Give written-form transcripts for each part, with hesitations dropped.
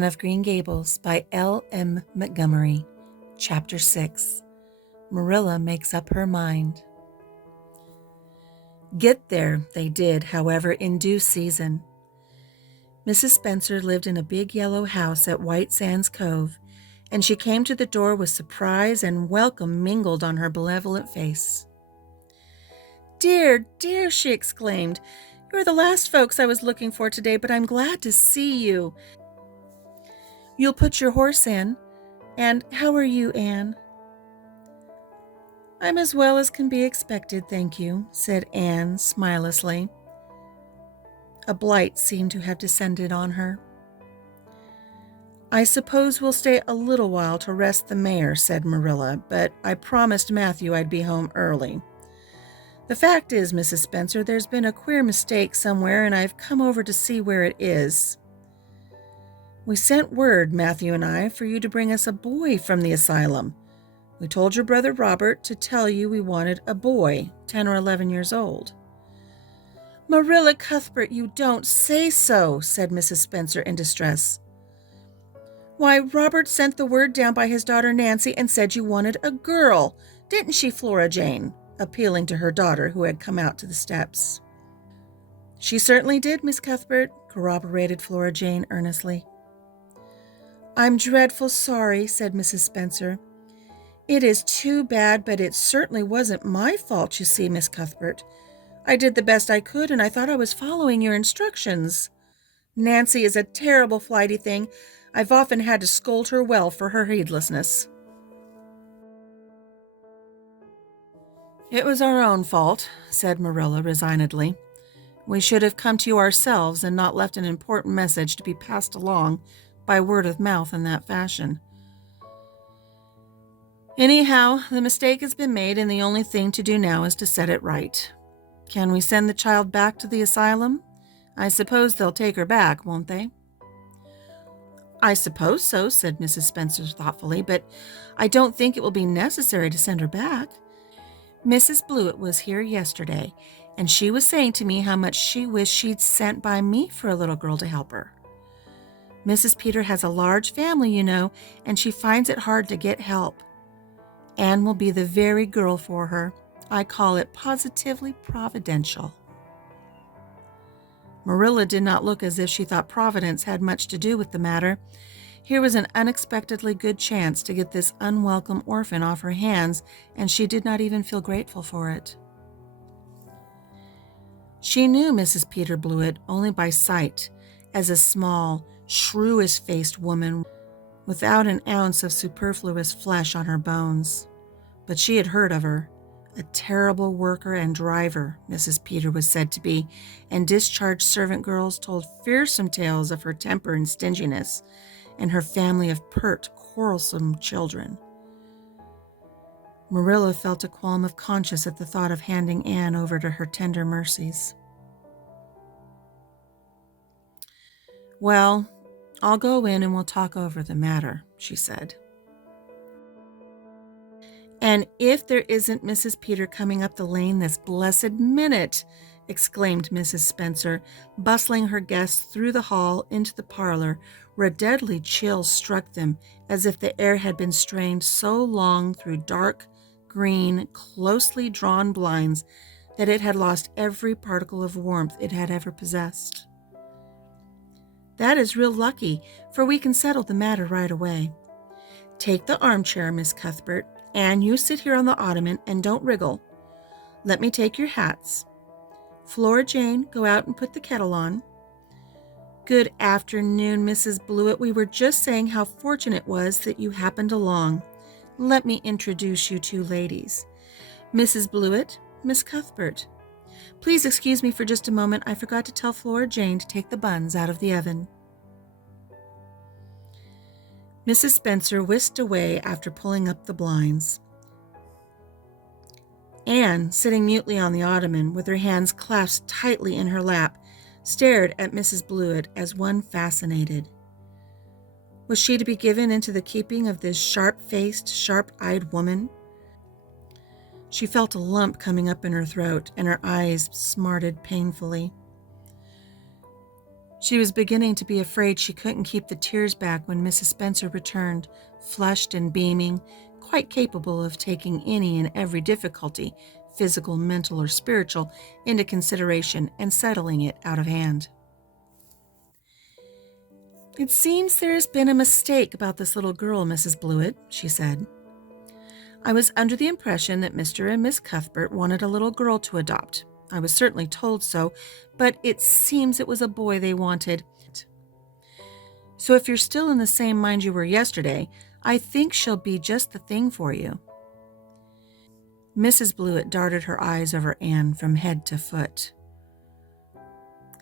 Anne of Green Gables by L.M. Montgomery. Chapter 6. Marilla Makes Up Her Mind. Get there they did, however, in due season. Mrs. Spencer lived in a big yellow house at White Sands Cove, and she came to the door with surprise and welcome mingled on her benevolent face. "Dear, dear," she exclaimed, "you're the last folks I was looking for today, but I'm glad to see you. You'll put your horse in. And how are you, Anne?" "I'm as well as can be expected, thank you," said Anne smilelessly. A blight seemed to have descended on her. "I suppose we'll stay a little while to rest the mare," said Marilla, "but I promised Matthew I'd be home early. The fact is, Mrs. Spencer, there's been a queer mistake somewhere, and I've come over to see where it is. We sent word, Matthew and I, for you to bring us a boy from the asylum. We told your brother Robert to tell you we wanted a boy, 10 or 11 years old." "Marilla Cuthbert, you don't say so," said Mrs. Spencer in distress. "Why, Robert sent the word down by his daughter Nancy and said you wanted a girl. Didn't she, Flora Jane?" appealing to her daughter, who had come out to the steps. "She certainly did, Miss Cuthbert," corroborated Flora Jane earnestly. "I'm dreadful sorry," said Mrs. Spencer. "It is too bad, but it certainly wasn't my fault, you see, Miss Cuthbert. I did the best I could, and I thought I was following your instructions. Nancy is a terrible flighty thing. I've often had to scold her well for her heedlessness." "It was our own fault," said Marilla resignedly. "We should have come to you ourselves and not left an important message to be passed along by word of mouth in that fashion. Anyhow, the mistake has been made, and the only thing to do now is to set it right. Can we send the child back to the asylum? I suppose they'll take her back, won't they?" "I suppose so," said Mrs. Spencer thoughtfully, "but I don't think it will be necessary to send her back. Mrs. Blewett was here yesterday, and she was saying to me how much she wished she'd sent by me for a little girl to help her. Mrs. Peter has a large family, you know, and she finds it hard to get help. Anne will be the very girl for her. I call it positively providential." Marilla did not look as if she thought Providence had much to do with the matter. Here was an unexpectedly good chance to get this unwelcome orphan off her hands, and she did not even feel grateful for it. She knew Mrs. Peter Blewett only by sight, as a small, shrewish-faced woman without an ounce of superfluous flesh on her bones. But she had heard of her. A terrible worker and driver, Mrs. Peter was said to be, and discharged servant girls told fearsome tales of her temper and stinginess, and her family of pert, quarrelsome children. Marilla felt a qualm of conscience at the thought of handing Anne over to her tender mercies. "Well, I'll go in and we'll talk over the matter," she said. "And if there isn't Mrs. Peter coming up the lane this blessed minute!" exclaimed Mrs. Spencer, bustling her guests through the hall into the parlor, where a deadly chill struck them, as if the air had been strained so long through dark, green, closely drawn blinds that it had lost every particle of warmth it had ever possessed. "That is real lucky, for we can settle the matter right away. Take the armchair, Miss Cuthbert, and you sit here on the ottoman and don't wriggle. Let me take your hats. Flora Jane, go out and put the kettle on. Good afternoon, Mrs. Blewett. We were just saying how fortunate it was that you happened along. Let me introduce you two ladies. Mrs. Blewett, Miss Cuthbert. Please excuse me for just a moment. I forgot to tell Flora Jane to take the buns out of the oven." Mrs. Spencer whisked away after pulling up the blinds. Anne, sitting mutely on the ottoman with her hands clasped tightly in her lap, stared at Mrs. Blewett as one fascinated. Was she to be given into the keeping of this sharp-faced, sharp-eyed woman? She felt a lump coming up in her throat, and her eyes smarted painfully. She was beginning to be afraid she couldn't keep the tears back when Mrs. Spencer returned, flushed and beaming, quite capable of taking any and every difficulty, physical, mental, or spiritual, into consideration and settling it out of hand. "It seems there has been a mistake about this little girl, Mrs. Blewett," she said. "I was under the impression that Mr. and Miss Cuthbert wanted a little girl to adopt. I was certainly told so, but it seems it was a boy they wanted. So if you're still in the same mind you were yesterday, I think she'll be just the thing for you." Mrs. Blewett darted her eyes over Anne from head to foot.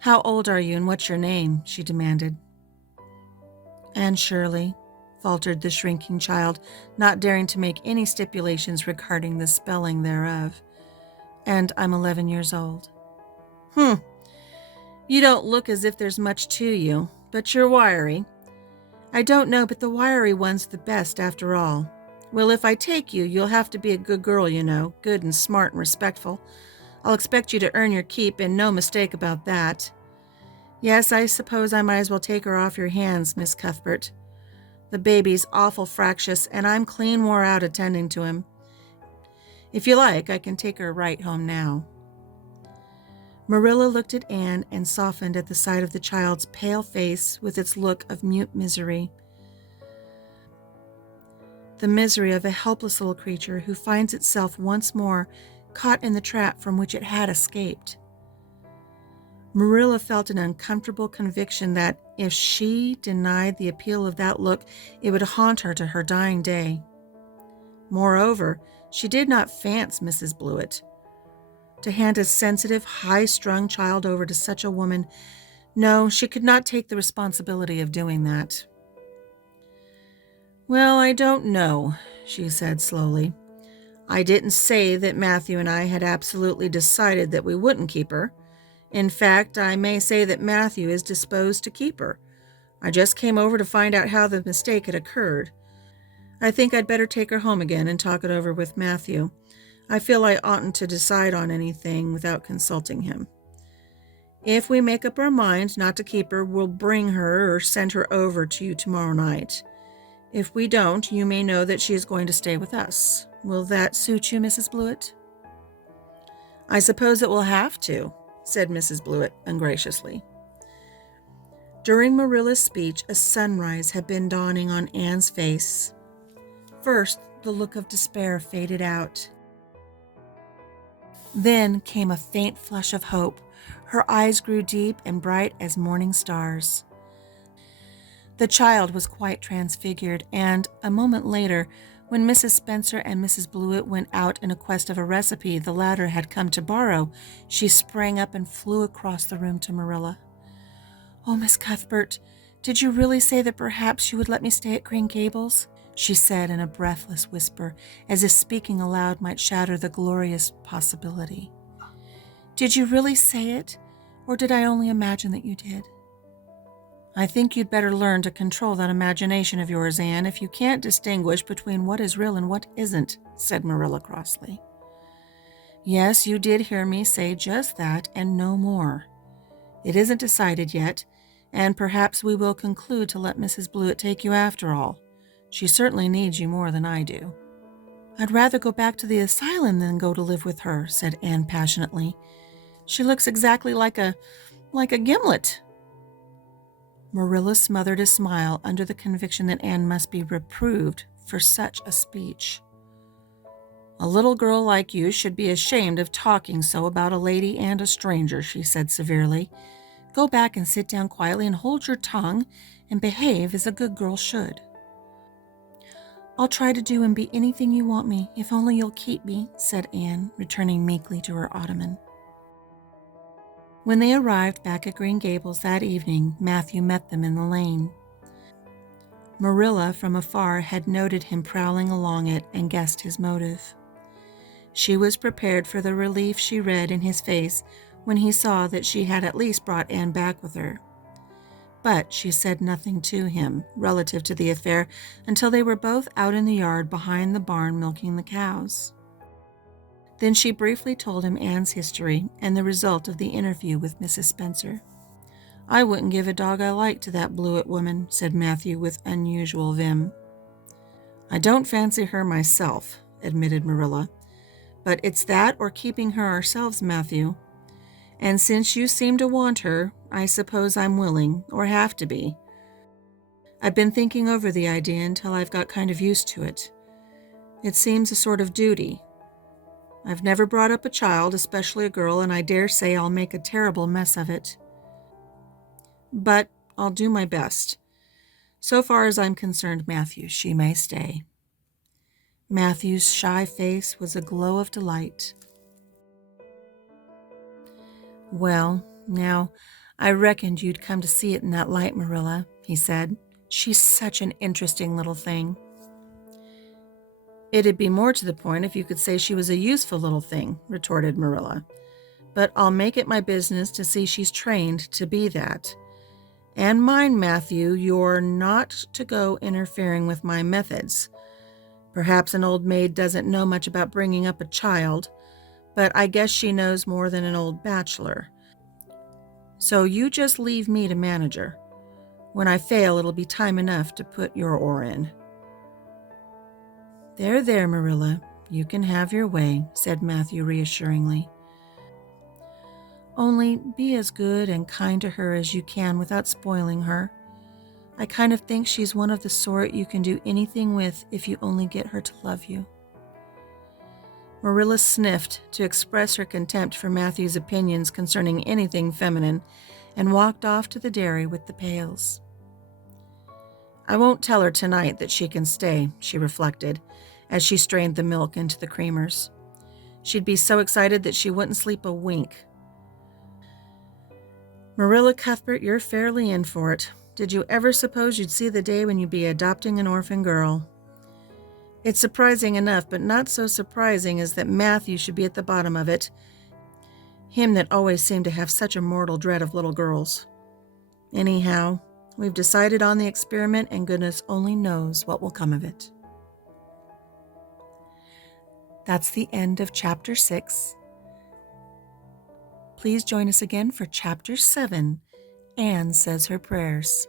"How old are you and what's your name?" she demanded. "Anne Shirley," faltered the shrinking child, not daring to make any stipulations regarding the spelling thereof. "And I'm 11 years old." You don't look as if there's much to you, but you're wiry." "I don't know, but the wiry one's the best after all." "Well, if I take you, you'll have to be a good girl, you know, good and smart and respectful. I'll expect you to earn your keep, and no mistake about that." "Yes, I suppose I might as well take her off your hands, Miss Cuthbert. The baby's awful fractious, and I'm clean wore out attending to him. If you like, I can take her right home now." Marilla looked at Anne and softened at the sight of the child's pale face with its look of mute misery. The misery of a helpless little creature who finds itself once more caught in the trap from which it had escaped. Marilla felt an uncomfortable conviction that if she denied the appeal of that look, it would haunt her to her dying day. Moreover, she did not fancy Mrs. Blewett. To hand a sensitive, high-strung child over to such a woman, no, she could not take the responsibility of doing that. "Well, I don't know," she said slowly. "I didn't say that Matthew and I had absolutely decided that we wouldn't keep her. In fact, I may say that Matthew is disposed to keep her. I just came over to find out how the mistake had occurred. I think I'd better take her home again and talk it over with Matthew. I feel I oughtn't to decide on anything without consulting him. If we make up our mind not to keep her, we'll bring her or send her over to you tomorrow night. If we don't, you may know that she is going to stay with us. Will that suit you, Mrs. Blewett?" "I suppose it will have to," said Mrs. Blewett ungraciously. During Marilla's speech, a sunrise had been dawning on Anne's face. First, the look of despair faded out. Then came a faint flush of hope. Her eyes grew deep and bright as morning stars. The child was quite transfigured, and a moment later, when Mrs. Spencer and Mrs. Blewett went out in quest of a recipe the latter had come to borrow, she sprang up and flew across the room to Marilla. "Oh, Miss Cuthbert, did you really say that perhaps you would let me stay at Green Gables?" she said in a breathless whisper, as if speaking aloud might shatter the glorious possibility. "Did you really say it, or did I only imagine that you did?" "I think you'd better learn to control that imagination of yours, Anne, if you can't distinguish between what is real and what isn't," said Marilla crossly. "Yes, you did hear me say just that and no more. It isn't decided yet, and perhaps we will conclude to let Mrs. Blewett take you after all. She certainly needs you more than I do." "I'd rather go back to the asylum than go to live with her," said Anne passionately. "She looks exactly like a gimlet." Marilla smothered a smile under the conviction that Anne must be reproved for such a speech. "A little girl like you should be ashamed of talking so about a lady and a stranger," she said severely. "Go back and sit down quietly and hold your tongue and behave as a good girl should." "I'll try to do and be anything you want me, if only you'll keep me," said Anne, returning meekly to her ottoman. When they arrived back at Green Gables that evening, Matthew met them in the lane. Marilla, from afar, had noted him prowling along it and guessed his motive. She was prepared for the relief she read in his face when he saw that she had at least brought Anne back with her. But she said nothing to him relative to the affair until they were both out in the yard behind the barn milking the cows. Then she briefly told him Anne's history and the result of the interview with Mrs. Spencer. I wouldn't give a dog I liked to that Blewett woman, said Matthew with unusual vim. I don't fancy her myself, admitted Marilla. But it's that or keeping her ourselves, Matthew. And since you seem to want her, I suppose I'm willing, or have to be. I've been thinking over the idea until I've got kind of used to it. It seems a sort of duty. I've never brought up a child, especially a girl, and I dare say I'll make a terrible mess of it. But I'll do my best. So far as I'm concerned, Matthew, she may stay. Matthew's shy face was a glow of delight. Well, now, I reckoned you'd come to see it in that light, Marilla, he said. She's such an interesting little thing. It'd be more to the point if you could say she was a useful little thing, retorted Marilla. But I'll make it my business to see she's trained to be that. And mind, Matthew, you're not to go interfering with my methods. Perhaps an old maid doesn't know much about bringing up a child, but I guess she knows more than an old bachelor. So you just leave me to manage her. When I fail, it'll be time enough to put your oar in. There, Marilla. You can have your way, said Matthew reassuringly. Only be as good and kind to her as you can without spoiling her. I kind of think she's one of the sort you can do anything with if you only get her to love you. Marilla sniffed to express her contempt for Matthew's opinions concerning anything feminine and walked off to the dairy with the pails. I won't tell her tonight that she can stay, she reflected, as she strained the milk into the creamers. She'd be so excited that she wouldn't sleep a wink. Marilla Cuthbert, you're fairly in for it. Did you ever suppose you'd see the day when you'd be adopting an orphan girl? It's surprising enough, but not so surprising as that Matthew should be at the bottom of it. Him that always seemed to have such a mortal dread of little girls. Anyhow, we've decided on the experiment, and goodness only knows what will come of it. That's the end of Chapter 6. Please join us again for Chapter 7, Anne Says Her Prayers.